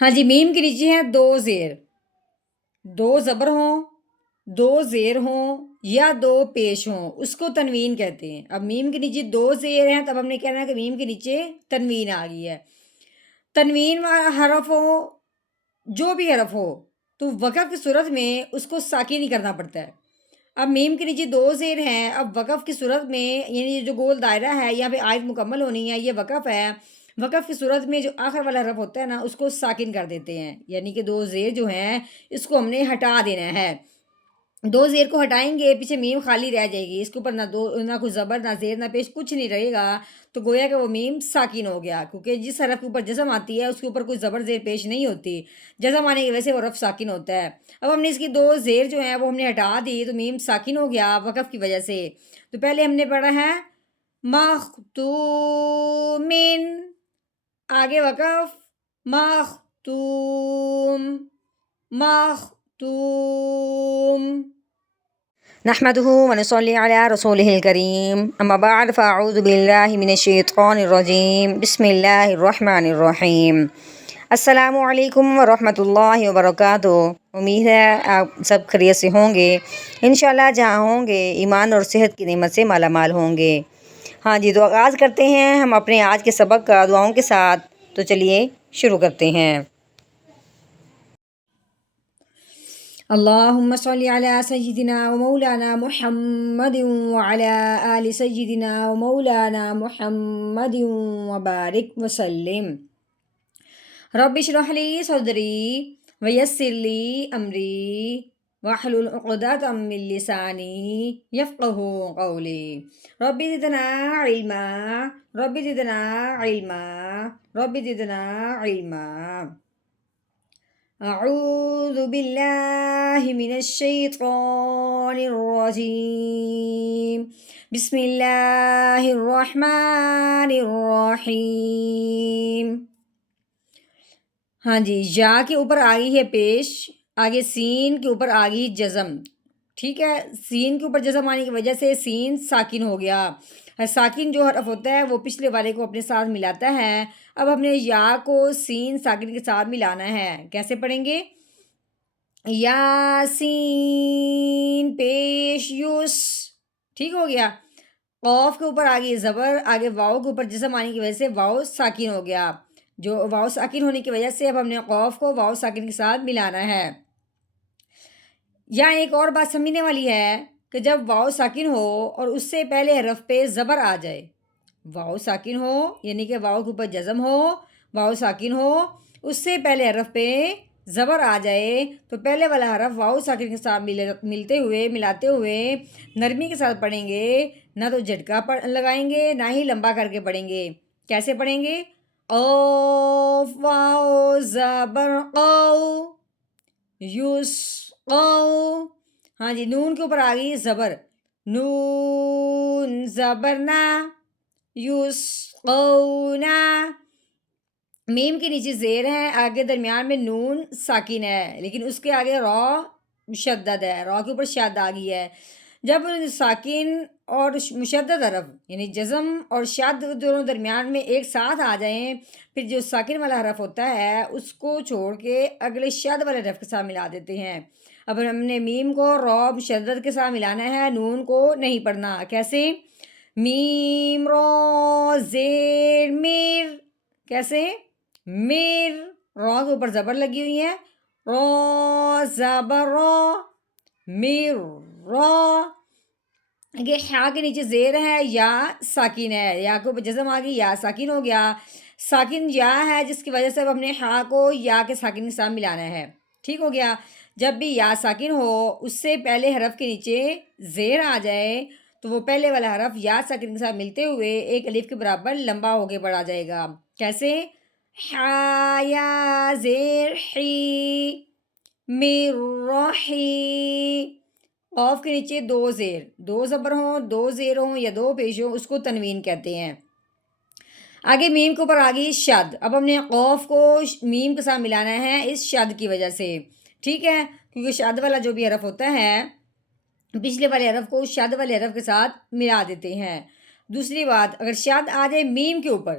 ہاں جی، میم کے نیچے ہیں دو زیر، دو زبر ہوں، دو زیر ہوں یا دو پیش ہوں، اس کو تنوین کہتے ہیں۔ اب میم کے نیچے دو زیر ہیں، تب ہم نے کہنا ہے کہ میم کے نیچے تنوین آ گئی ہے۔ تنوین والا حرف ہو، جو بھی حرف ہو، تو وقف کی صورت میں اس کو ساکن ہی کرنا پڑتا ہے۔ اب میم کے نیچے دو زیر ہیں، اب وقف کی صورت میں یعنی یہ جو گول دائرہ ہے یہاں پہ آیت مکمل ہونی ہے، یہ وقف ہے۔ وقف کی صورت میں جو آخر والا حرف ہوتا ہے نا، اس کو ساکن کر دیتے ہیں، یعنی کہ دو زیر جو ہیں اس کو ہم نے ہٹا دینا ہے۔ دو زیر کو ہٹائیں گے، پیچھے میم خالی رہ جائے گی، اس کے اوپر نہ کوئی زبر، نہ زیر، نہ پیش، کچھ نہیں رہے گا، تو گویا کہ وہ میم ساکن ہو گیا، کیونکہ جس حرف کے اوپر جزم آتی ہے اس کے اوپر کوئی زبر زیر پیش نہیں ہوتی، جزم آنے کی وجہ سے وہ حرف ساکن ہوتا ہے۔ اب ہم نے اس کی دو زیر جو ہیں وہ ہم نے ہٹا دی، تو میم ساکن ہو گیا وقف کی وجہ سے۔ تو پہلے ہم نے پڑھا ہے مختومن، آگے وقف مختوم، مختوم۔ نحمده ونصلي على رسوله الكريم، اما بعد فاعوذ باللہ من الشیطان الرجیم، بسم اللہ الرحمن الرحیم۔ السلام علیکم ورحمۃ اللہ وبرکاتہ۔ امید ہے آپ سب خیریت سے ہوں گے، انشاءاللہ جہاں ہوں گے ایمان اور صحت کی نعمت سے مالا مال ہوں گے۔ ہاں جی، تو آغاز کرتے ہیں ہم اپنے آج کے سبق کا دعاؤں کے ساتھ، تو چلیے شروع کرتے ہیں۔ اللہم صلی علی سیدنا و مولانا محمد وعلی آل سیدنا و مولانا محمد وبارک وسلم۔ رب اشرح لی صدری ویسر لی امری واحلل عقدۃ من لسانی یفقہوا قولی۔ رب زدنا علما، رب زدنا علما، رب زدنا علما۔ اعوذ باللہ من الشیطان الرجیم، بسم اللہ الرحمن الرحیم۔ ہاں جی، یا کے اوپر آ گئی ہے پیش، آگے سین کے اوپر آ گئی جزم، ٹھیک ہے، سین کے اوپر جزم آنے کی وجہ سے سین ساکن ہو گیا۔ ساکن جو حرف ہوتا ہے وہ پچھلے والے کو اپنے ساتھ ملاتا ہے۔ اب ہم نے یا کو سین ساکن کے ساتھ ملانا ہے، کیسے پڑھیں گے؟ یاسین پیش یوس، ٹھیک ہو گیا۔ قوف کے اوپر آگے زبر، آگے واؤ کے اوپر جزم آنے کی وجہ سے واؤ ساکن ہو گیا، جو واؤ ساکن ہونے کی وجہ سے اب ہم نے قوف کو واؤ ساکن کے ساتھ ملانا ہے۔ یہاں ایک اور بات سمجھنے والی ہے کہ جب واؤ ساکن ہو اور اس سے پہلے حرف پہ زبر آ جائے، واؤ ساکن ہو یعنی کہ واؤ کے اوپر جزم ہو، واؤ ساکن ہو، اس سے پہلے حرف پہ زبر آ جائے، تو پہلے والا حرف واؤ ساکن کے ساتھ ملاتے ہوئے نرمی کے ساتھ پڑھیں گے، نہ تو جھٹکا لگائیں گے نہ ہی لمبا کر کے پڑھیں گے۔ کیسے پڑھیں گے؟ قوف واؤ زبر قو، یوس قو۔ ہاں جی، نون کے اوپر آ گئی زبر، نون زبر نا، یوس قونا۔ میم کے نیچے زیر ہے، آگے درمیان میں نون ساکن ہے، لیکن اس کے آگے را مشدد ہے، را کے اوپر شد آ گئی ہے۔ جب ساکن اور مشدد حرف یعنی جزم اور شد دونوں درمیان میں ایک ساتھ آ جائیں، پھر جو ساکن والا حرف ہوتا ہے اس کو چھوڑ کے اگلے شد والے حرف کے ساتھ ملا دیتے ہیں۔ اب ہم نے میم کو را مشدد کے ساتھ ملانا ہے، نون کو نہیں پڑھنا۔ کیسے؟ میم را زیر میر، کیسے؟ میر، را کے اوپر زبر لگی ہوئی ہے، را زبر را، میر را۔ یہ ہا کے نیچے زیر ہے، یا ساکن ہے، یا کے اوپر جزم آ گئی، یا ساکن ہو گیا۔ ساکن یا ہے جس کی وجہ سے اب ہم نے ہا کو یا کے ساکن کے ساتھ ملانا ہے، ٹھیک ہو گیا۔ جب بھی یا ساکن ہو اس سے پہلے حرف کے نیچے زیر آ جائے تو وہ پہلے والا حرف یا ساکن کے ساتھ ملتے ہوئے ایک الف کے برابر لمبا ہو کے پڑھا جائے گا۔ کیسے؟ حا یا زیر حی، میر رحی۔ قوف کے نیچے دو زیر، دو زبر ہوں، دو زیر ہوں یا دو پیش ہوں، اس کو تنوین کہتے ہیں۔ آگے میم کے اوپر آگئی شد، اب ہم نے قوف کو میم کے ساتھ ملانا ہے اس شد کی وجہ سے، ٹھیک ہے، کیونکہ شد والا جو بھی حرف ہوتا ہے پچھلے والے حرف کو شد والے حرف کے ساتھ ملا دیتے ہیں۔ دوسری بات، اگر شد آ جائے میم کے اوپر